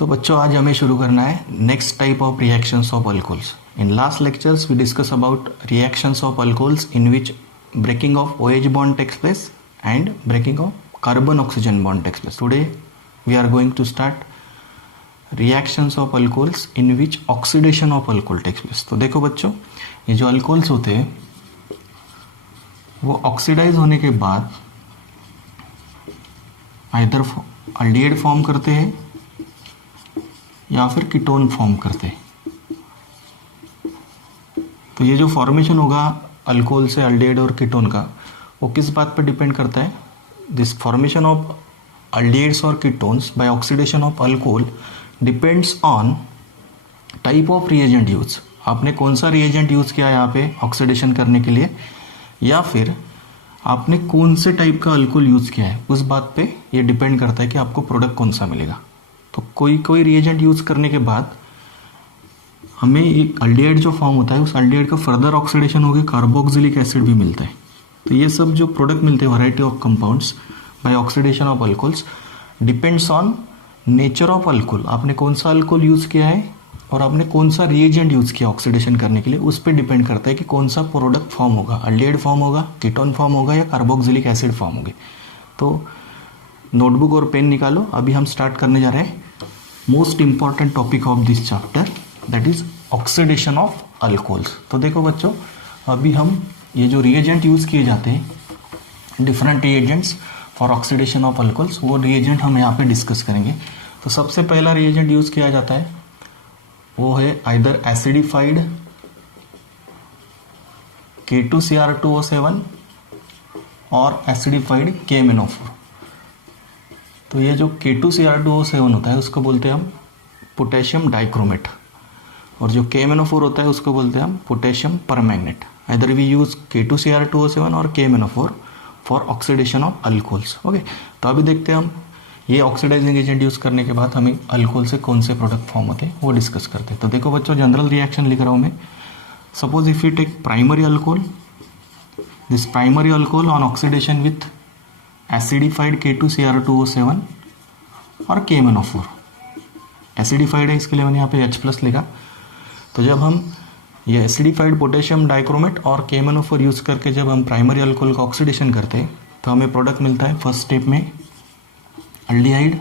तो बच्चों आज हमें शुरू करना है next type of reactions of alcohols. In last lectures we discuss about reactions of alcohols in which breaking of OH bond takes place and breaking of carbon oxygen bond takes place. Today we are going to start reactions of alcohols in which oxidation of alcohol takes place. तो देखो बच्चों, ये जो alcohols होते हैं वो oxidise होने के बाद आइदर अल्डिहाइड फॉर्म करते हैं या फिर कीटोन फॉर्म करते हैं. तो ये जो फॉर्मेशन होगा अल्कोहल से अल्डिहाइड और कीटोन का, वो किस बात पर डिपेंड करता है? दिस फॉर्मेशन ऑफ अल्डिहाइड्स और ketones by oxidation of alcohol depends on type of reagent use. आपने कौन सा रिएजेंट यूज किया यहाँ पे ऑक्सीडेशन करने के लिए, या फिर आपने कौन से टाइप का अल्कोहल यूज किया है, उस बात पे ये डिपेंड करता है कि आपको प्रोडक्ट कौन सा मिलेगा. तो कोई रिएजेंट यूज करने के बाद हमें एक अल्डिहाइड जो फॉर्म होता है, उस अल्डिहाइड का फर्दर ऑक्सीडेशन होकर कार्बोक्सिलिक एसिड भी मिलता है. तो ये सब जो प्रोडक्ट मिलते हैं variety of compounds by oxidation of alcohols depends on nature of alcohol. आपने कौन सा अल्कोहल यूज किया है और आपने कौन सा रिएजेंट यूज किया ऑक्सीडेशन करने के लिए, उस पर डिपेंड करता है कि कौन सा प्रोडक्ट फॉर्म होगा. अल्डिहाइड फॉर्म होगा, कीटोन फॉर्म होगा या कार्बोक्सिलिक एसिड फॉर्म होगी. तो नोटबुक और पेन निकालो, अभी हम स्टार्ट करने जा रहे हैं most important topic of this chapter, that is oxidation of alcohols. तो देखो बच्चों, अभी हम ये जो रिएजेंट यूज किए जाते हैं different reagents for oxidation of alcohols, वो रिएजेंट हम यहाँ पे डिस्कस करेंगे. तो सबसे पहला रिएजेंट यूज किया जाता है वो है आइदर एसिडिफाइड K2Cr2O7 और एसिडिफाइड KMnO4. तो ये जो K2Cr2O7 होता है उसको बोलते हैं हम पोटेशियम डाइक्रोमेट, और जो KMnO4 होता है उसको बोलते हैं हम potassium permanganate. Either we use K2Cr2O7 और KMnO4 for oxidation of alcohols. Okay, तो अभी देखते हैं हम ये ऑक्सीडाइजिंग एजेंट यूज करने के बाद हमें अल्कोहल से कौन से प्रोडक्ट फॉर्म होते हैं वो डिस्कस करते हैं. तो देखो बच्चों, जनरल रिएक्शन लिख रहा हूँ मैं. Suppose if you take primary alcohol, this primary alcohol on oxidation with acidified K2Cr2O7 और KMnO4. एसिडिफाइड है, इसके लिए मैंने यहाँ पे H+ लिखा. तो जब हम ये एसिडिफाइड पोटेशियम डाइक्रोमेट और KMnO4 यूज करके जब हम प्राइमरी अल्कोहल का ऑक्सीडेशन करते हैं तो हमें प्रोडक्ट मिलता है फर्स्ट स्टेप में अल्डिहाइड.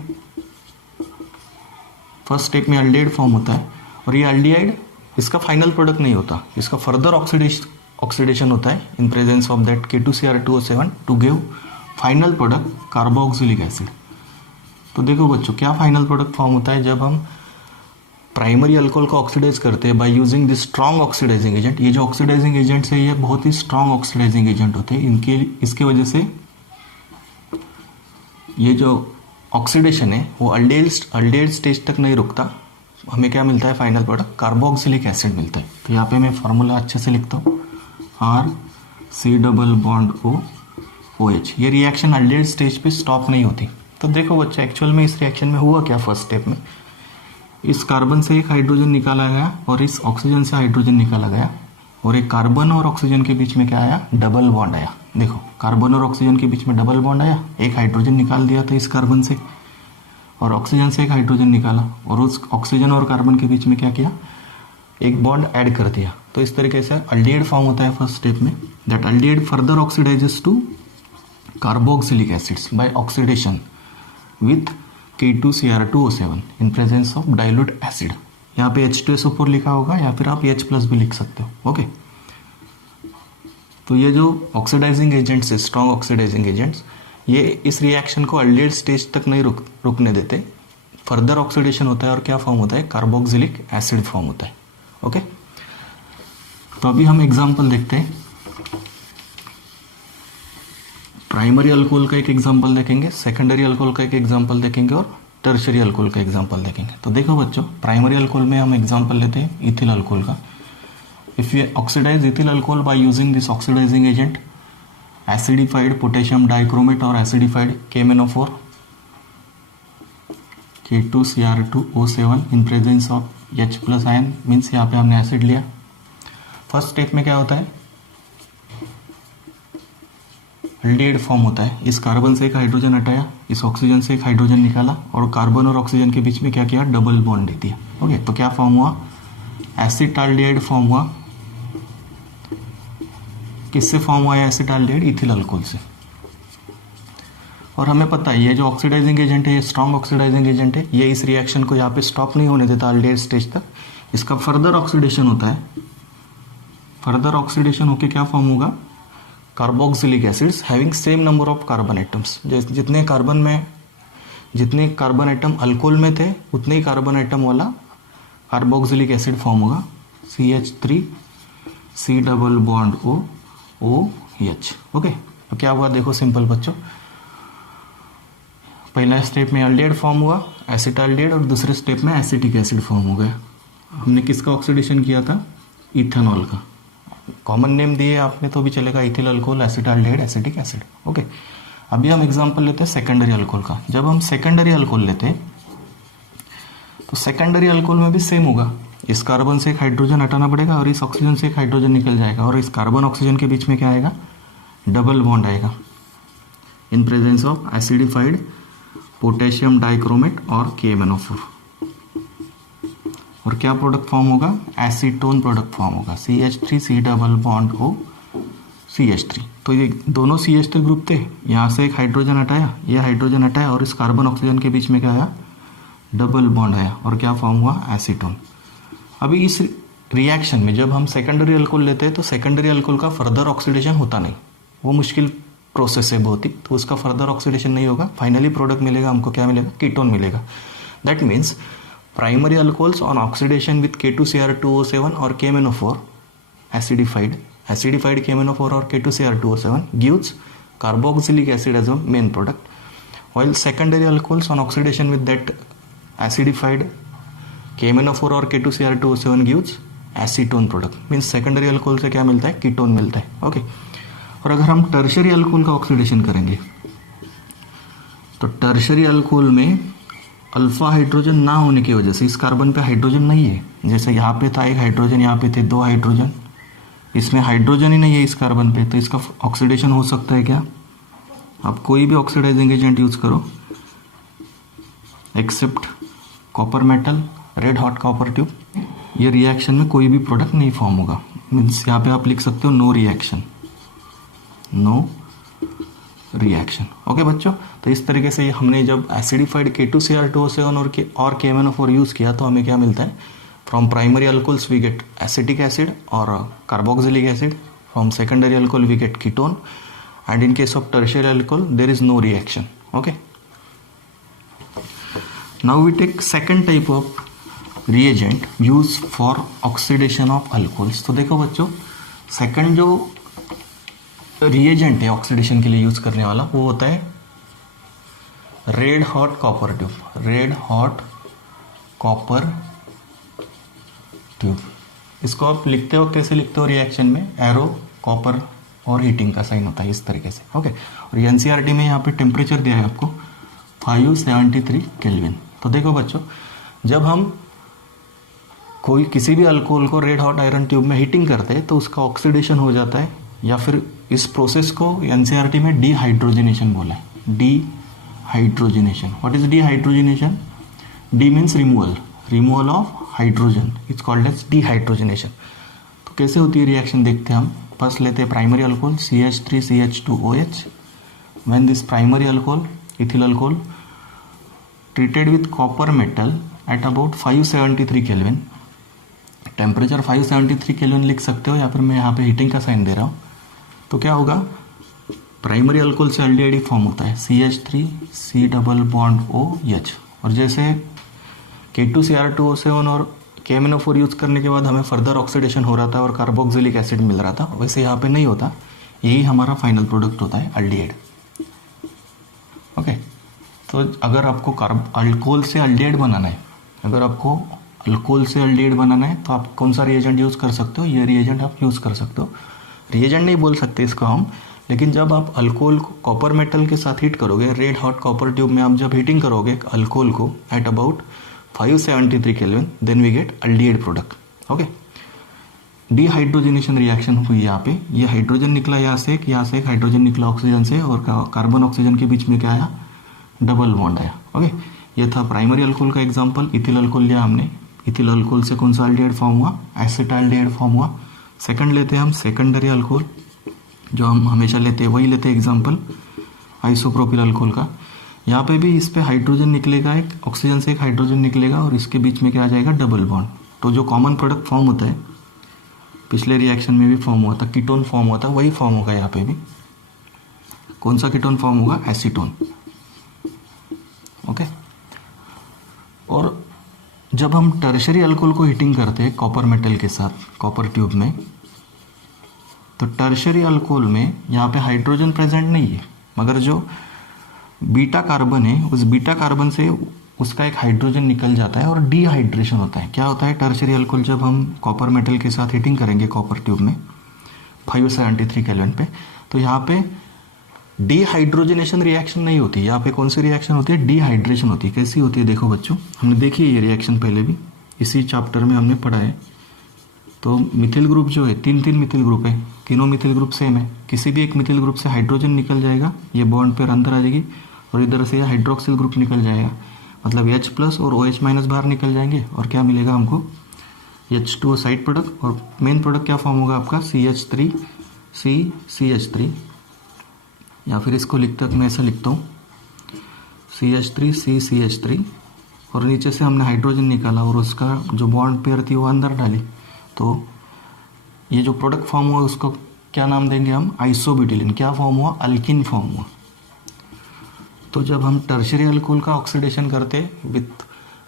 फर्स्ट स्टेप में अल्डिहाइड फॉर्म होता है, और ये अल्डिहाइड इसका फाइनल प्रोडक्ट नहीं होता, इसका फर्दर ऑक्सीडेशन होता है in presence of that K2Cr2O7 to give final product carboxylic acid. तो देखो बच्चों, क्या फाइनल प्रोडक्ट फॉर्म होता है जब हम प्राइमरी अल्कोहल को ऑक्सीडाइज करते हैं by using this strong oxidising agent. ये जो ऑक्सीडाइजिंग एजेंट्स है ये बहुत ही स्ट्रॉन्ग ऑक्सीडाइजिंग एजेंट होते हैं. इसके वजह से ये जो ऑक्सीडेशन है वो अल्डिहाइड स्टेज तक नहीं रुकता. हमें क्या मिलता है फाइनल प्रोडक्ट? कार्बोक्सिलिक एसिड मिलता है. तो यहाँ पे मैं फार्मूला अच्छे से लिखता हूँ, RC≡OH. ये रिएक्शन अल्डिहाइड स्टेज पे स्टॉप नहीं होती. तो देखो बच्चा, एक्चुअल में इस रिएक्शन में हुआ क्या? फर्स्ट स्टेप में इस कार्बन से एक हाइड्रोजन निकाला गया और इस ऑक्सीजन से हाइड्रोजन निकाला गया, और एक कार्बन और ऑक्सीजन के बीच में क्या आया? डबल बॉन्ड आया. देखो, कार्बन और ऑक्सीजन के बीच में डबल बॉन्ड आया. एक हाइड्रोजन निकाल दिया था इस कार्बन से, और ऑक्सीजन से एक हाइड्रोजन निकाला, और उस ऑक्सीजन और कार्बन के बीच में क्या किया? एक बॉन्ड ऐड कर दिया. तो इस तरीके से अल्डिहाइड फॉर्म होता है फर्स्ट स्टेप में. That aldehyde further oxidises to carboxylic acids by oxidation with K2Cr2O7 in presence of dilute acid. यहाँ पे H2SO4 लिखा होगा, या फिर आप H+ भी लिख सकते हो. ओके, तो ये जो ऑक्सीडाइजिंग एजेंट्स है, स्ट्रॉन्ग ऑक्सीडाइजिंग एजेंट्स, ये इस रिएक्शन को अल्डिहाइड स्टेज तक नहीं रुकने देते. फर्दर ऑक्सीडेशन होता है और क्या फॉर्म होता है? कार्बोक्सिलिक एसिड फॉर्म होता है. ओके, तो अभी हम एग्जांपल देखते हैं. प्राइमरी अल्कोहल का एक एग्जांपल देखेंगे, सेकेंडरी अल्कोहल का एक एग्जांपल देखेंगे, और टर्शरी अल्कोहल का एग्जांपल देखेंगे. तो देखो बच्चों, प्राइमरी अल्कोहल में हम एग्जांपल लेते हैं इथिल अल्कोहल का. If you oxidise ethyl alcohol by using this oxidising agent acidified potassium dichromate और acidified KMnO4 K2Cr2O7 in presence of H+ ion, means यहाँ पे हमने एसिड लिया. फर्स्ट स्टेप में क्या होता है? अल्डिहाइड फॉर्म होता है. इस कार्बन से एक हाइड्रोजन हटाया, इस ऑक्सीजन से एक हाइड्रोजन निकाला और कार्बन और ऑक्सीजन के बीच में क्या किया, डबल बॉन्ड दे दिया। ओके, तो क्या फॉर्म हुआ, एसिटाल्डिहाइड फॉर्म हुआ। किससे फॉर्म हुआ है एसिटाल्डिहाइड, इथिल अल्कोहल से। और हमें पता है ये जो ऑक्सीडाइजिंग एजेंट है, ये स्ट्रॉन्ग ऑक्सीडाइजिंग एजेंट है, ये इस रिएक्शन को यहाँ पे स्टॉप नहीं होने देता अल्डिहाइड स्टेज तक, इसका फर्दर ऑक्सीडेशन होता है। फर्दर ऑक्सीडेशन होके क्या फॉर्म होगा, carboxylic acids having same number of carbon atoms. जितने कार्बन एटम अल्कोहल में थे उतने ही कार्बन एटम वाला कार्बोक्सिलिक एसिड फॉर्म होगा, CH3 C double bond OH। Okay, तो क्या हुआ देखो सिंपल बच्चों, पहला स्टेप में अल्डिहाइड फॉर्म हुआ एसिटाल्डिहाइड, और दूसरे स्टेप में एसिटिक एसिड फॉर्म हो गया। हमने किसका ऑक्सीडेशन किया था, इथेनॉल का। कॉमन नेम दिए आपने तो भी चलेगा, ethyl alcohol, acetaldehyde, acetic acid. Okay, अभी हम एग्जांपल लेते हैं सेकेंडरी अल्कोहल का। जब हम सेकेंडरी अल्कोहल लेते हैं तो सेकेंडरी अल्कोहल में भी सेम होगा, इस कार्बन से एक हाइड्रोजन हटाना पड़ेगा और इस ऑक्सीजन से एक हाइड्रोजन निकल जाएगा, और इस कार्बन ऑक्सीजन के बीच में क्या आएगा, डबल बॉन्ड आएगा इन presence of acidified potassium dichromate और KMnO4। और क्या प्रोडक्ट फॉर्म होगा, एसीटोन प्रोडक्ट फॉर्म होगा, CH3 C double bond O CH3। तो ये दोनों CH3 ग्रुप थे, यहाँ से एक हाइड्रोजन हटाया, ये हाइड्रोजन हटाया, और इस कार्बन ऑक्सीजन के बीच में क्या आया, डबल बॉन्ड आया, और क्या फॉर्म हुआ, एसीटोन। अभी इस रिएक्शन में जब हम सेकेंडरी अल्कोहल लेते हैं तो सेकेंडरी अल्कोहल का फर्दर ऑक्सीडेशन होता नहीं, वो मुश्किल प्रोसेस है बहुत ही, तो उसका फर्दर ऑक्सीडेशन नहीं होगा। फाइनली प्रोडक्ट मिलेगा हमको, क्या मिलेगा, कीटोन मिलेगा। That means primary alcohols on oxidation with K2Cr2O7 और KMnO4 acidified KMnO4 or K2Cr2O7 gives carboxylic acid as a main product, while secondary alcohols on oxidation with that acidified KMnO4 और K2Cr2O7 gives acetone product। Means secondary alcohol से क्या मिलता है, ketone मिलता है। Okay, और अगर हम टर्शरी अल्कोहल का ऑक्सीडेशन करेंगे तो टर्शरी अल्कोहल में अल्फा हाइड्रोजन ना होने की वजह से, इस कार्बन पे हाइड्रोजन नहीं है, जैसे यहाँ पे था एक हाइड्रोजन, यहाँ पे थे 2 हाइड्रोजन, इसमें हाइड्रोजन ही नहीं है इस कार्बन पे, तो इसका ऑक्सीडेशन हो सकता है क्या, आप कोई भी ऑक्सीडाइजिंग एजेंट यूज करो except copper metal, red hot copper tube, ये रिएक्शन में कोई भी प्रोडक्ट नहीं फॉर्म होगा। मीन्स यहाँ पे आप लिख सकते हो no reaction, no reaction. Okay बच्चों, तो इस तरीके से हमने जब एसिडिफाइड K2Cr2O7 और KMnO4 यूज किया तो हमें क्या मिलता है, from primary alcohols we get acetic acid और carboxylic acid, from secondary alcohol we get ketone, and in case of tertiary alcohol there is no reaction. Okay, now we take second type of reagent use for oxidation of alcohols. तो देखो बच्चों, second जो reagent है oxidation के लिए use करने वाला वो होता है red hot copper tube. Red hot copper tube, इसको आप लिखते हो, कैसे लिखते हो रिएक्शन में, एरो कॉपर और हीटिंग का साइन होता है इस तरीके से। ओके, और एनसीईआरटी में यहाँ पे टेम्परेचर दिया है आपको 573 केल्विन। तो देखो बच्चों, जब हम कोई किसी भी अल्कोहल को रेड हॉट आयरन ट्यूब में हीटिंग करते हैं तो उसका ऑक्सीडेशन हो जाता है, या फिर इस प्रोसेस को एनसीईआरटी में डीहाइड्रोजनेशन बोला है, dehydrogenation. What is dehydrogenation, de means removal of hydrogen, it's called as dehydrogenation. तो कैसे होती है रिएक्शन देखते हैं हम। फर्स्ट लेते हैं primary alcohol CH3CH2OH, when this primary alcohol ethyl alcohol treated with copper metal at about 573 kelvin, temperature 573 kelvin लिख सकते हो, या फिर मैं यहाँ पे हीटिंग का साइन दे रहा हूँ। तो क्या होगा, प्राइमरी अल्कोहल से एल्डिहाइड फॉर्म होता है CH3 C double bond OH, और जैसे K2Cr2O7 और KMnO4 यूज करने के बाद हमें फर्दर ऑक्सीडेशन हो रहा था और कार्बोक्सिलिक एसिड मिल रहा था, वैसे यहाँ पे नहीं होता, यही हमारा फाइनल प्रोडक्ट होता है एल्डिहाइड। ओके, तो अगर आपको अल्कोहल से एल्डिहाइड बनाना है, अगर आपको अल्कोहल से एल्डिहाइड बनाना है तो आप कौन सा रिएजेंट यूज़ कर सकते हो, ये रिएजेंट आप यूज़ कर सकते हो। रिएजेंट नहीं बोल सकते इसको हम, लेकिन जब आप अल्कोहल को कॉपर मेटल के साथ हीट करोगे, रेड हॉट कॉपर ट्यूब में आप जब हीटिंग करोगे अल्कोहल को at about 573 kelvin, then we get aldehyde product. Okay, dehydrogenation reaction हुई यहाँ पे, ये हाइड्रोजन निकला यहाँ से एक हाइड्रोजन निकला ऑक्सीजन से, और कार्बन ऑक्सीजन के बीच में क्या आया, डबल बॉन्ड आया। ओके, ये था प्राइमरी अल्कोहल का एग्जांपल। इथिल अल्कोहल लिया हमने, इथिल अल्कोहल से कौन सा एल्डिहाइड फॉर्म हुआ, एसिटाल्डिहाइड फॉर्म हुआ। सेकंड लेते हैं हम सेकेंडरी अल्कोहल, जो हम हमेशा लेते हैं वही लेते हैं एग्जांपल आइसोप्रोपिल अल्कोहल का। यहाँ पे भी इस पे हाइड्रोजन निकलेगा, एक ऑक्सीजन से एक हाइड्रोजन निकलेगा और इसके बीच में क्या आ जाएगा, डबल बॉन्ड। तो जो कॉमन प्रोडक्ट फॉर्म होता है, पिछले रिएक्शन में भी फॉर्म हुआ था, कीटोन फॉर्म हुआ था, वही फॉर्म होगा यहाँ पे भी। कौन सा कीटोन फॉर्म होगा, एसीटोन। ओके, और जब हम टर्शरी अल्कोहल को हीटिंग करते हैं कॉपर मेटल के साथ, कॉपर ट्यूब में, तो टर्शरी अल्कोहल में यहाँ पे हाइड्रोजन प्रेजेंट नहीं है, मगर जो बीटा कार्बन है उस बीटा कार्बन से उसका एक हाइड्रोजन निकल जाता है और डीहाइड्रेशन होता है। क्या होता है, टर्शरी अल्कोहल जब हम कॉपर मेटल के साथ हीटिंग करेंगे कॉपर ट्यूब में 573 केल्विन पे, तो यहाँ पे डीहाइड्रोजनेशन रिएक्शन नहीं होती। यहाँ पे कौन सी रिएक्शन होती है, डीहाइड्रेशन होती है। कैसी होती है देखो बच्चों, हमने देखी है ये रिएक्शन पहले भी, इसी चैप्टर में हमने पढ़ा है। तो मिथिल ग्रुप जो है, तीन मिथिल ग्रुप है, तीनों मिथिल ग्रुप सेम है, किसी भी एक मिथिल ग्रुप से हाइड्रोजन निकल जाएगा, ये बॉन्ड पेयर अंदर आ जाएगी और इधर से हाइड्रोक्सिल ग्रुप निकल जाएगा, मतलब H+ और OH- बाहर निकल जाएंगे और क्या मिलेगा हमको, H2O साइड प्रोडक्ट, और मेन प्रोडक्ट क्या फॉर्म होगा आपका, CH3 CCH3, या फिर इसको लिखते मैं ऐसा लिखता हूँ CH3 CCH3, और नीचे से हमने हाइड्रोजन निकाला और उसका जो बॉन्ड पेयर थी वो अंदर डाली, तो ये जो प्रोडक्ट फॉर्म हुआ उसको क्या नाम देंगे हम, आइसोब्यूटिलीन। क्या फॉर्म हुआ, अल्किन फॉर्म हुआ। तो जब हम टर्शरी अल्कोहल का ऑक्सीडेशन करते with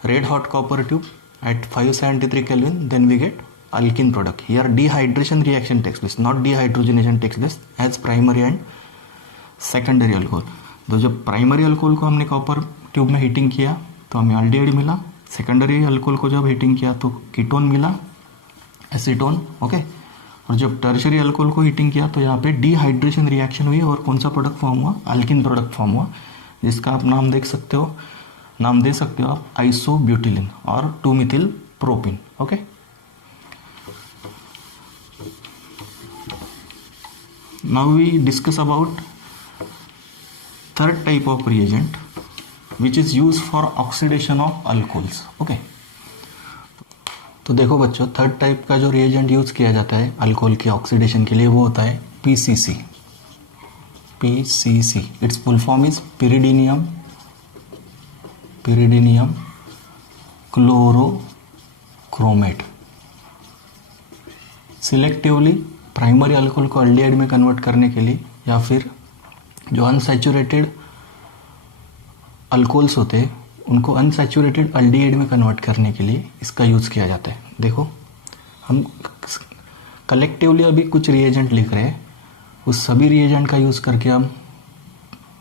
red hot copper tube at 573 kelvin, then we get alkene product. Here dehydration reaction takes place, not dehydrogenation takes place as primary and secondary alcohol. तो जब primary alcohol को हमने copper tube में heating किया तो हमें aldehyde मिला, secondary alcohol को जब हीटिंग किया तो कीटोन मिला, एसीटोन। ओके, और जब टर्शरी अल्कोहल को हीटिंग किया तो यहाँ पे डीहाइड्रेशन रिएक्शन हुई और कौन सा प्रोडक्ट फॉर्म हुआ, अल्किन प्रोडक्ट फॉर्म हुआ, जिसका आप नाम दे सकते हो आप आइसोब्यूटिलीन और 2-मिथिल propene. Okay, now we discuss about third type of reagent which is use for oxidation of alcohols. Okay, तो देखो बच्चों, थर्ड टाइप का जो रिएजेंट यूज किया जाता है अल्कोहल के ऑक्सीडेशन के लिए वो होता है PCC। It's full form is pyridinium chlorochromate. Selectively primary alcohol को एल्डिहाइड में कन्वर्ट करने के लिए, या फिर जो अनसैचुरेटेड अल्कोहल्स होते हैं उनको अनसैचुरेटेड एल्डिहाइड में कन्वर्ट करने के लिए इसका यूज़ किया जाता है। देखो, हम कलेक्टिवली अभी कुछ रिएजेंट लिख रहे हैं, उस सभी रिएजेंट का यूज़ करके हम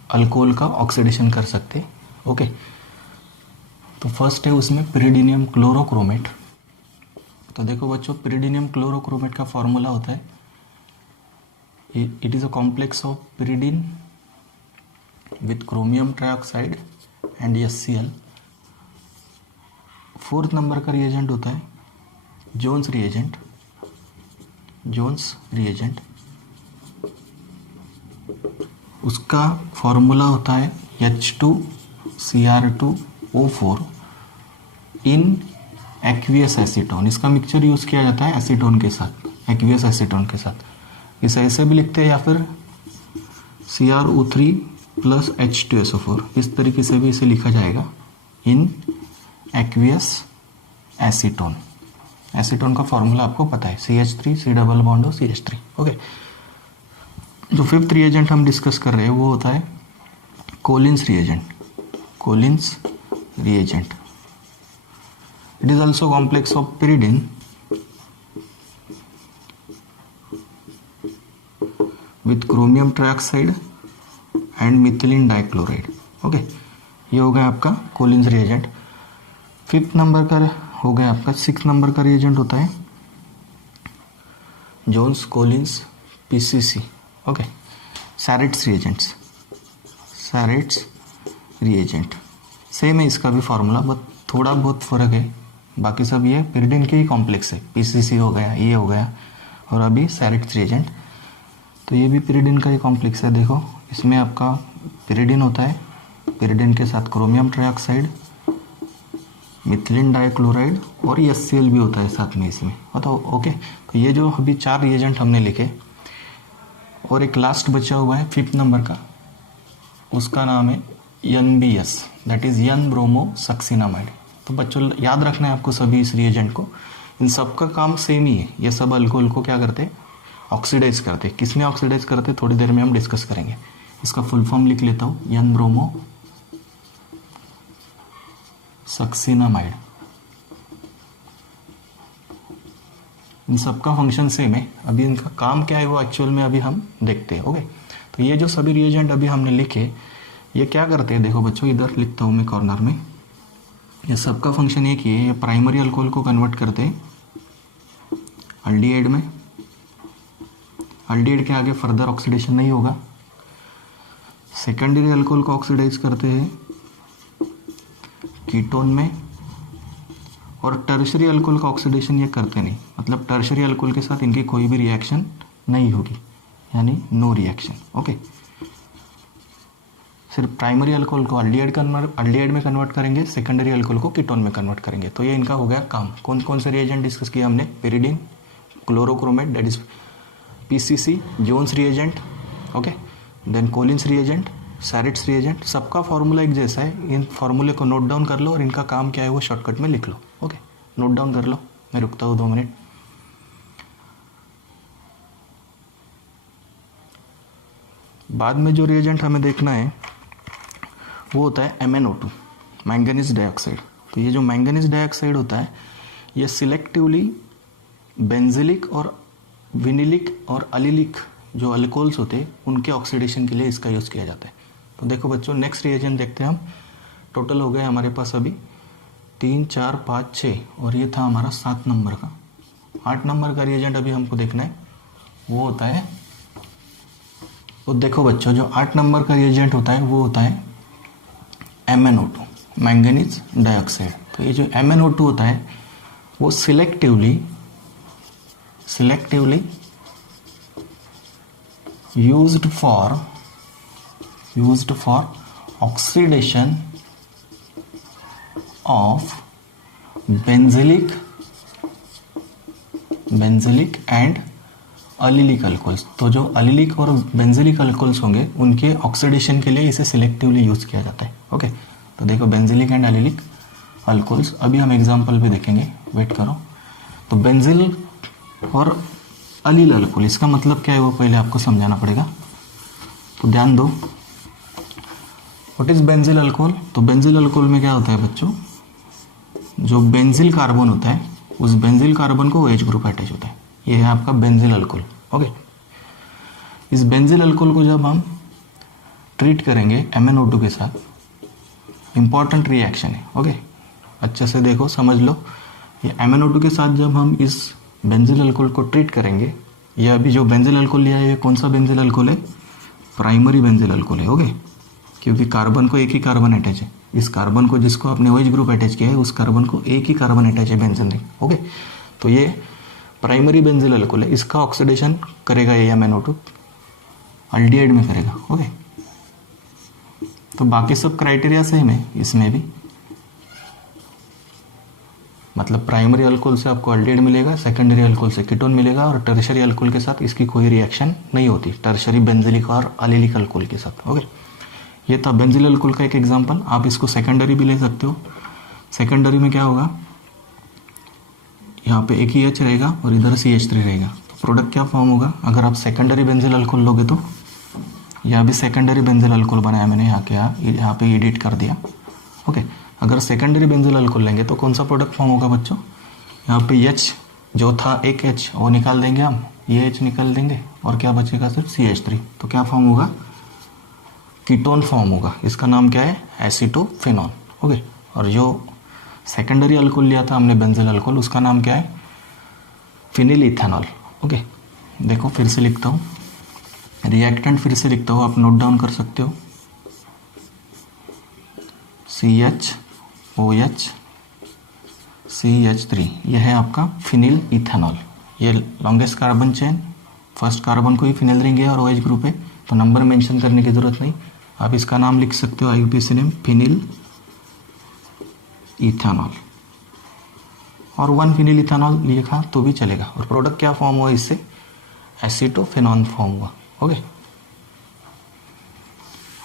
अल्कोहल का ऑक्सीडेशन कर सकते हैं। ओके, तो फर्स्ट है उसमें पिरिडीनियम क्लोरोक्रोमेट। तो देखो बच्चों, पिरिडीनियम क्लोरोक्रोमेट का फॉर्मूला होता है, it is a complex of pyridine with chromium trioxide and HCl। 4th number का रिएजेंट होता है जोन्स रिएजेंट। उसका फॉर्मूला होता है H2Cr2O4 इन एक्वियस एसीटोन। इसका मिक्सचर यूज़ किया जाता है एसीटोन के साथ, एक्वियस एसीटोन के साथ। इसे ऐसे भी लिखते हैं या फिर CrO3 + H2SO4, इस तरीके से भी इसे लिखा जाएगा, इन एक्वियस एसीटोन। एसीटोन का फॉर्मूला आपको पता है, CH3 C डबल बॉन्ड हो CH3। ओके, जो 5th रिएजेंट हम डिस्कस कर रहे हैं वो होता है Collins reagent. It is also complex of pyridine with chromium trioxide and methylene dichloride. Okay, ये हो गया आपका कोलिन्स रिएजेंट। 5th नंबर का हो गया आपका। 6th नंबर का रिएजेंट होता है Jones Collins PCC। Okay, Sarett's reagent same है, इसका भी फॉर्मूला बट थोड़ा बहुत फ़र्क है, बाकी सब ये pyridine के ही कॉम्प्लेक्स है। PCC हो गया, ये हो गया, और अभी सैरेट्स रिएजेंट, तो ये भी pyridine का ही कॉम्प्लेक्स है। देखो, इसमें आपका pyridine होता है पिरिडिन के साथ क्रोमियम ट्राइऑक्साइड, मिथिलीन डाइक्लोराइड और HCl भी होता है साथ में इसमें, बताओ। ओके, तो ये जो अभी 4 रिएजेंट हमने लिखे और एक लास्ट बचा हुआ है 5th नंबर का, उसका नाम है NBS, that is N bromo succinimide. तो बच्चों याद रखना है आपको सभी इस रिएजेंट को, इन सब का काम सेम ही है। ये सब अल्कोहल को क्या करते हैं, ऑक्सीडाइज करते हैं। किसमें ऑक्सीडाइज करते हैं थोड़ी देर में हम डिस्कस करेंगे। इसका फुल फॉर्म लिख लेता हूँ, यन ब्रोमो सक्सिनामाइड। इन सबका फंक्शन सेम है, अभी इनका काम क्या है वो एक्चुअल में अभी हम देखते हैं। ओके, तो ये जो सभी रिएजेंट अभी हमने लिखे ये क्या करते हैं, देखो बच्चों इधर लिखता हूँ मैं कॉर्नर में, ये सबका फंक्शन एक ही है। ये प्राइमरी अल्कोहल को कन्वर्ट करते हैं अल्डिहाइड में, अल्डिहाइड के आगे फर्दर ऑक्सीडेशन नहीं होगा। सेकेंडरी अल्कोहल को ऑक्सीडाइज करते हैं कीटोन में, और टर्शरी अल्कोहल का ऑक्सीडेशन ये करते नहीं, मतलब टर्शरी अल्कोहल के साथ इनकी कोई भी रिएक्शन नहीं होगी, यानी नो रिएक्शन। ओके, सिर्फ प्राइमरी अल्कोहल को अल्डिहाइड में कन्वर्ट करेंगे, सेकेंडरी अल्कोहल को कीटोन में कन्वर्ट करेंगे। तो ये इनका हो गया काम। कौन कौन से रिएजेंट डिस्कस किया हमने, pyridine, chlorochromate that is PCC, Jones reagent, okay, then Collins reagent, Sarett's reagent. सबका फॉर्मूला एक जैसा है, इन फॉर्मूले को नोट डाउन कर लो और इनका काम क्या है वो शॉर्टकट में लिख लो। ओके, नोट डाउन कर लो, मैं रुकता हूँ 2 मिनट। बाद में जो रिएजेंट हमें देखना है वो होता है MnO2, मैंगनीज डाइऑक्साइड। तो ये जो मैंगनीज डाइऑक्साइड होता है ये सिलेक्टिवली बेंजिलिक और विनिलिक और अलिलिक जो अल्कोहल्स होते हैं उनके ऑक्सीडेशन के लिए इसका यूज़ किया जाता है। तो देखो बच्चों नेक्स्ट रिएजेंट देखते हैं हम। टोटल हो गए हमारे पास अभी 3, 4, 5, 6 और ये था हमारा 7 नंबर का। 8 नंबर का रिएजेंट अभी हमको देखना है, वो होता है, तो देखो बच्चों जो 8 नंबर का रिएजेंट होता है वो होता है MnO2, मैंगनीज डाइऑक्साइड। तो ये जो MnO2 होता है वो selectively used for oxidation of benzylic and allylic alcohols. तो जो अलिलिक और बेंजिलिक अल्कोहल्स होंगे उनके ऑक्सीडेशन के लिए इसे सिलेक्टिवली यूज किया जाता है। ओके, तो देखो बेंजिलिक एंड अलिलिक अल्कोहल्स, अभी हम एग्जांपल भी देखेंगे, वेट करो। तो बेंजिल और अलील अल्कोहल, इसका मतलब क्या है वो पहले आपको समझाना पड़ेगा, तो ध्यान दो। What is benzyl alcohol? तो बेंजिल अल्कोहल में क्या होता है बच्चों, जो बेंजिल कार्बन होता है उस बेंजिल कार्बन को OH ग्रुप अटैच होता है, ये है आपका बेंजिल अल्कोहल। ओके, इस बेंजिल अल्कोहल को जब हम ट्रीट करेंगे MnO2 के साथ, इंपॉर्टेंट रिएक्शन है। ओके, अच्छे से देखो समझ लो, ये MnO2 के साथ जब हम इस बेंजिल अल्कोहल को ट्रीट करेंगे, ये अभी जो बेंजिल अल्कोहल लिया है ये कौन सा बेंजिल अल्कोहल है, प्राइमरी बेंजिल अल्कोहल है। ओके, क्योंकि कार्बन को एक ही कार्बन अटैच है, इस कार्बन को जिसको आपने OH ग्रुप अटैच किया है उस कार्बन को एक ही कार्बन अटैच है बेंजीन रिंग। ओके, तो ये प्राइमरी बेंजिल अल्कोहल है, इसका ऑक्सीडेशन करेगा ये MnO2, अल्डिहाइड में करेगा। ओके, तो बाकी सब क्राइटेरिया सेम है इसमें भी, मतलब प्राइमरी अल्कोहल से आपको अल्डिहाइड मिलेगा, सेकेंडरी अल्कोहल से कीटोन मिलेगा, और टर्शरी अल्कोहल के साथ इसकी कोई रिएक्शन नहीं होती, टर्शरी बेंजिलिक और अलिलिक अल्कोहल के साथ। ओके, ये था बेंजिल अल्कोहल का एक एग्जांपल। आप इसको सेकेंडरी भी ले सकते हो। सेकेंडरी में क्या होगा, यहाँ पे एक ही H रहेगा और इधर CH3 रहेगा, तो प्रोडक्ट क्या फॉर्म होगा, अगर आप सेकेंडरी बेंजिल अल्कोहल लोगे तो यहाँ भी सेकेंडरी बेंजिल अल्कोहल बनाया मैंने, यहाँ पे एडिट कर दिया। ओके, अगर सेकेंडरी बेंजिल अल्कोहल लेंगे तो कौन सा प्रोडक्ट फॉर्म होगा बच्चों, यहाँ पे H जो था एक H वो निकाल देंगे हम, ये H निकाल देंगे और क्या बचेगा सिर्फ CH3, तो क्या फॉर्म होगा, कीटोन फॉर्म होगा। इसका नाम क्या है, एसीटोफेनॉल। ओके, और जो सेकेंडरी अल्कोहल लिया था हमने बेंजिल अल्कोहल, उसका नाम क्या है, फिनिल इथेनॉल। ओके, देखो फिर से लिखता हूँ, रिएक्टेंट फिर से लिखता हूँ, आप नोट डाउन कर सकते हो, CHOH CH3, यह है आपका फिनिल इथेनॉल। ये longest carbon chain, first carbon को ही फिनिल रिंग है और OH ग्रुप है, तो नंबर मेंशन करने की ज़रूरत नहीं, आप इसका नाम लिख सकते हो IUPAC नेम फिनिल इथेनॉल, और 1 फिनिल इथेनॉल लिखा तो भी चलेगा। और प्रोडक्ट क्या फॉर्म हुआ इससे, एसीटोफेनॉन फॉर्म हुआ। ओके,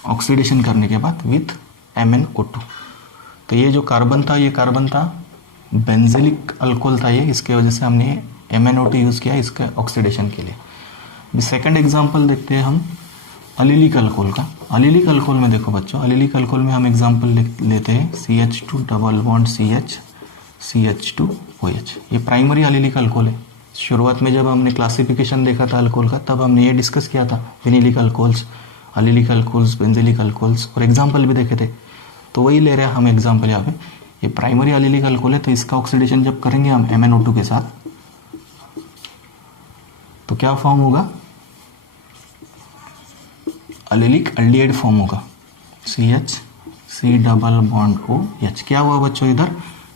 ऑक्सीडेशन करने के बाद विथ MnO2। तो ये जो कार्बन था, ये कार्बन था बेंजिलिक अल्कोहल था ये, इसके वजह से हमने MnO2 यूज़ किया इसके ऑक्सीडेशन के लिए। सेकंड एग्जांपल देखते हैं हम अलिलिक अल्कोहल का। अलिलिक अल्कोहल में देखो बच्चों, अलिलिक अल्कोहल में हम एग्जांपल लेते हैं CH2 double bond CH CH2OH। ये प्राइमरी अलिलिक अल्कोहल है। शुरुआत में जब हमने क्लासिफिकेशन देखा था अल्कोहल का, तब हमने ये डिस्कस किया था विनिलिक अल्कोहल्स, अलिलिक अल्कोहल्स, बेंजिलिक अल्कोहल्स, और एग्जाम्पल भी देखे थे। तो वही ले रहे हैं हम एग्जाम्पल यहाँ पे। ये प्राइमरी अलिलिक अल्कोहल है, तो इसका ऑक्सीडेशन जब करेंगे हम MnO2 के साथ, तो क्या फॉर्म होगा, अलिलिक अल्डिहाइड फॉर्म होगा CH डबल बॉन्ड OH। क्या हुआ बच्चों, इधर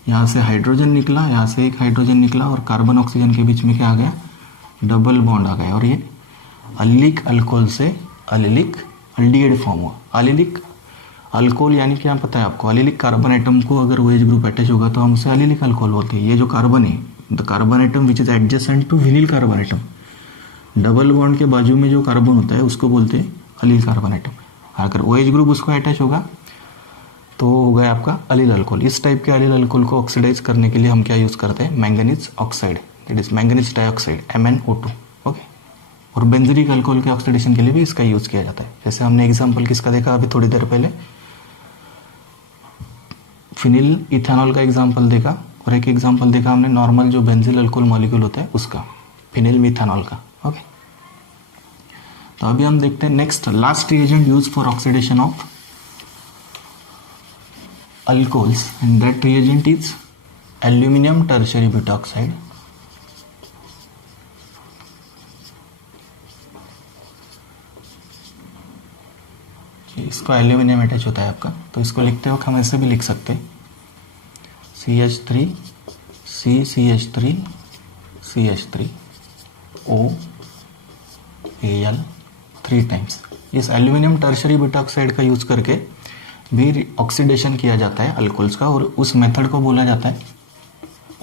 यहाँ से हाइड्रोजन निकला, यहाँ से एक हाइड्रोजन निकला, और कार्बन ऑक्सीजन के बीच में क्या आ गया, डबल बॉन्ड आ गया, और ये अलिलिक अल्कोहल से अलिलिक अल्डिहाइड फॉर्म हुआ। अलिलिक अल्कोहल यानी क्या पता है आपको, अलिलिक कार्बन एटम को अगर OH ग्रुप अटैच होगा तो हम उसे अलिलिक अल्कोहल बोलते हैं। ये जो कार्बन है, the carbon atom which is adjacent to vinyl carbon atom, double bond के बाजू में जो कार्बन होता है उसको बोलते हैं अलिल कार्बन एटम। अगर OH ग्रुप उसको अटैच होगा तो हो गया आपका अलिल अल्कोहल। इस टाइप के अलिल अल्कोहल को ऑक्सीडाइज करने के लिए हम क्या यूज़ करते हैं, manganese oxide, that is manganese dioxide MnO2। Okay, और बेंजीलिक अल्कोहल के ऑक्सीडेशन के लिए भी इसका यूज़ किया जाता है। जैसे हमने एग्जांपल किसका देखा अभी थोड़ी देर पहले, फिनिल इथेनॉल का एग्जांपल देखा, और एक एग्जांपल देखा हमने नॉर्मल जो बेंजिल अल्कोहल मॉलिक्यूल होता है उसका, फिनिल मिथेनॉल का। ओके, तो अभी हम देखते हैं next last reagent use for oxidation of alcohols, and that reagent is aluminium tertiary butoxide. इसको एल्यूमिनियम अटैच होता है आपका, तो इसको लिखते वक्त हम ऐसे भी लिख सकते हैं CH3 CCH3 CH3 O Al 3 times. इस एल्यूमिनियम टर्शियरी ब्यूटाऑक्साइड का यूज करके भी ऑक्सीडेशन किया जाता है अल्कोहल्स का, और उस मेथड को बोला जाता है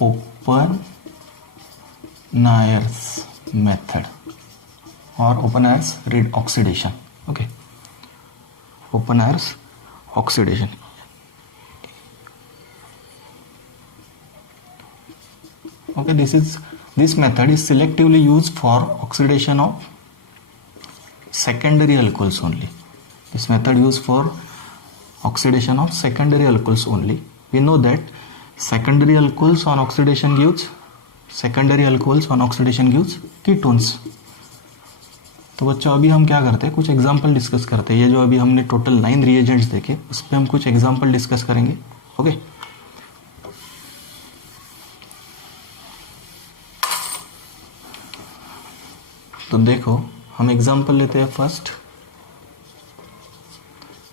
ओपन आयर्स मेथड और open Aires read oxidation. Okay, open Aires oxidation. Okay, this method is selectively used for oxidation of secondary alcohols only. This method used for oxidation of secondary alcohols only. We know that secondary alcohols on oxidation gives ketones. तो बच्चों अभी हम क्या करते हैं, कुछ example discuss करते हैं। ये जो अभी हमने टोटल 9 रिएजेंट्स देखे, उस पर हम कुछ एग्जाम्पल डिस्कस करेंगे। ओके, तो देखो हम एग्जाम्पल लेते हैं first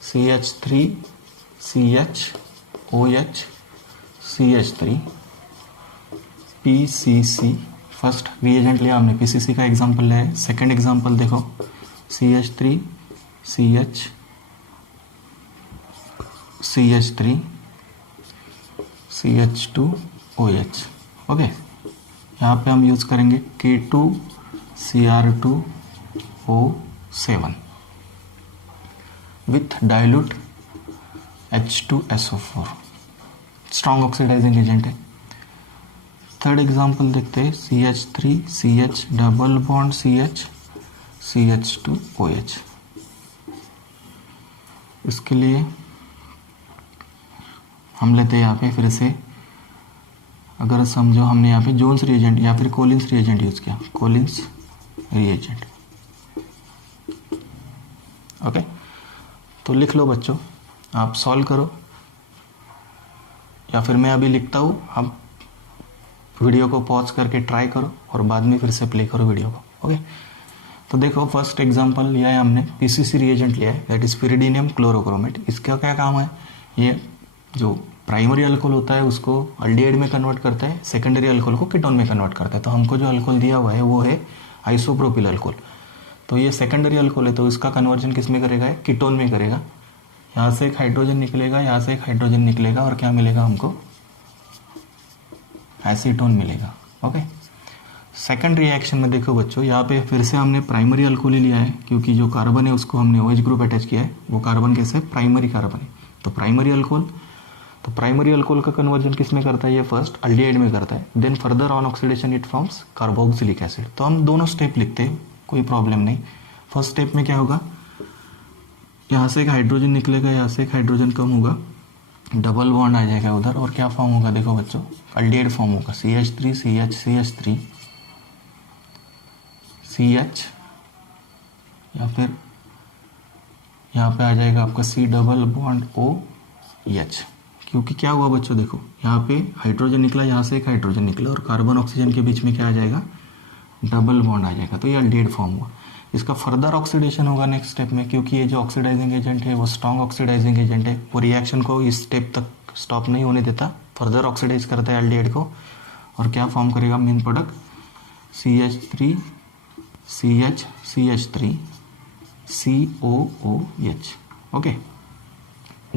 CH3 CHOH CH3 PCC। First reagent लिया हमने, PCC का एग्जाम्पल लिया है। सेकेंड एग्जाम्पल देखो CH3 CH3 CH2OH। ओके, यहाँ पे हम यूज करेंगे K2Cr2O7 with dilute H2SO4। Strong oxidising agent है। थर्ड एग्जाम्पल देखते हैं CH3 CH double bond CH CH2OH। इसके लिए हम लेते हैं यहाँ पे फिर से, अगर समझो हमने यहाँ पे जोन्स रिएजेंट या फिर कोलिन्स रिएजेंट यूज किया, कोलिन्स रिएजेंट। ओके, तो लिख लो बच्चों, आप सॉल्व करो या फिर मैं अभी लिखता हूँ, आप वीडियो को पॉज करके ट्राई करो और बाद में फिर से प्ले करो वीडियो को। ओके, तो देखो फर्स्ट एग्जांपल लिया है हमने, PCC रिएजेंट लिया है, दैट इज पिरिडीनियम क्लोरोक्रोमेट। इसका क्या काम है, ये जो प्राइमरी अल्कोहल होता है उसको अल्डिहाइड में कन्वर्ट करता है, सेकेंडरी अल्कोहल को कीटोन में कन्वर्ट करता है। तो हमको जो अल्कोहल दिया हुआ है वो है आइसोप्रोपिल अल्कोहल। तो ये सेकेंडरी अल्कोहल है, तो इसका कन्वर्जन किस में करेगा, कीटोन में करेगा। यहाँ से एक हाइड्रोजन निकलेगा, यहाँ से एक हाइड्रोजन निकलेगा और क्या मिलेगा हमको, एसीटोन मिलेगा। ओके, सेकंड रिएक्शन में देखो बच्चों, यहाँ पे फिर से हमने प्राइमरी अल्कोहल लिया है, क्योंकि जो कार्बन है उसको हमने OH ग्रुप अटैच किया है, वो कार्बन कैसे, प्राइमरी कार्बन है, तो प्राइमरी अल्कोहल। तो प्राइमरी अल्कोहल का कन्वर्जन किस में करता है, ये फर्स्ट अल्डिहाइड में करता है, then further on oxidation it forms carboxylic acid. तो हम दोनों स्टेप लिखते हैं, कोई प्रॉब्लम नहीं। फर्स्ट स्टेप में क्या होगा, यहाँ से एक हाइड्रोजन निकलेगा, यहाँ से एक हाइड्रोजन कम होगा, डबल बॉन्ड आ जाएगा उधर, और क्या फॉर्म होगा, देखो बच्चों, अल्डिहाइड फॉर्म होगा, CH3 CH CH3 CH, या फिर यहाँ पे आ जाएगा आपका C डबल बॉन्ड OH। क्योंकि क्या हुआ बच्चों, देखो यहाँ पे हाइड्रोजन निकला, यहाँ से एक हाइड्रोजन निकला, और कार्बन ऑक्सीजन के बीच में क्या आ जाएगा, डबल बॉन्ड आ जाएगा, तो ये अल्डिहाइड फॉर्म हुआ। इसका फर्दर ऑक्सीडेशन होगा नेक्स्ट स्टेप में, क्योंकि ये जो ऑक्सीडाइजिंग एजेंट है वो स्ट्रॉन्ग ऑक्सीडाइजिंग एजेंट है, वो रिएक्शन को इस स्टेप तक स्टॉप नहीं होने देता, फर्दर ऑक्सीडाइज करता है अल्डिहाइड को, और क्या फॉर्म करेगा, main product CH3 CH CH3 COOH। Okay,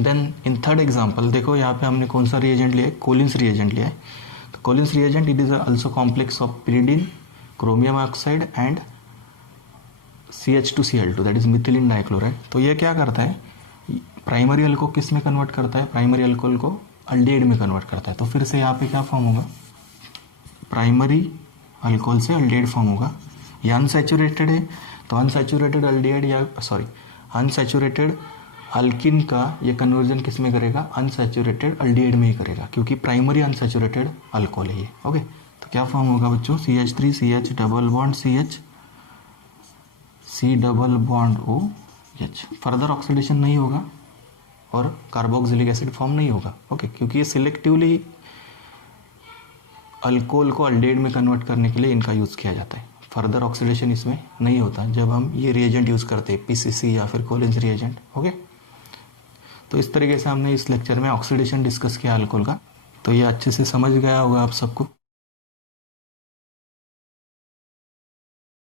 then in third example देखो, यहाँ पे हमने कौन सा रिएजेंट लिया है, कोलिन्स रिएजेंट लिया है। तो Collins reagent it is also complex of pyridine, chromium oxide and CH2Cl2 that is methylene dichloride. तो ये क्या करता है, प्राइमरी अल्कोहल किस में कन्वर्ट करता है, प्राइमरी अल्कोहल को अल्डिहाइड में कन्वर्ट करता है। तो फिर से यहाँ पे क्या फॉर्म होगा, प्राइमरी अल्कोहल से अल्डिहाइड फॉर्म होगा। ये अनसैचुरेटेड है, तो अनसैचुरेटेड अल्डिहाइड या सॉरी अनसैचुरेटेड अल्किन का ये कन्वर्जन किस में करेगा, अनसैचुरेटेड अल्डिहाइड में ही करेगा, क्योंकि प्राइमरी अनसैचुरेटेड अल्कोहल है ये। ओके, तो क्या फॉर्म होगा बच्चों, CH3 CH double bond CH C double bond OH। Further oxidation नहीं होगा और कार्बोक्सिलिक एसिड फॉर्म नहीं होगा। ओके, क्योंकि ये सिलेक्टिवली अल्कोहल को अल्डिहाइड में कन्वर्ट करने के लिए इनका यूज़ किया जाता है, फर्दर ऑक्सीडेशन इसमें नहीं होता जब हम ये रिएजेंट यूज़ करते हैं, PCC या फिर कोलिन्स रिएजेंट। ओके, तो इस तरीके से हमने इस लेक्चर में ऑक्सीडेशन डिस्कस किया अल्कोहल का। तो ये अच्छे से समझ गया होगा आप सबको।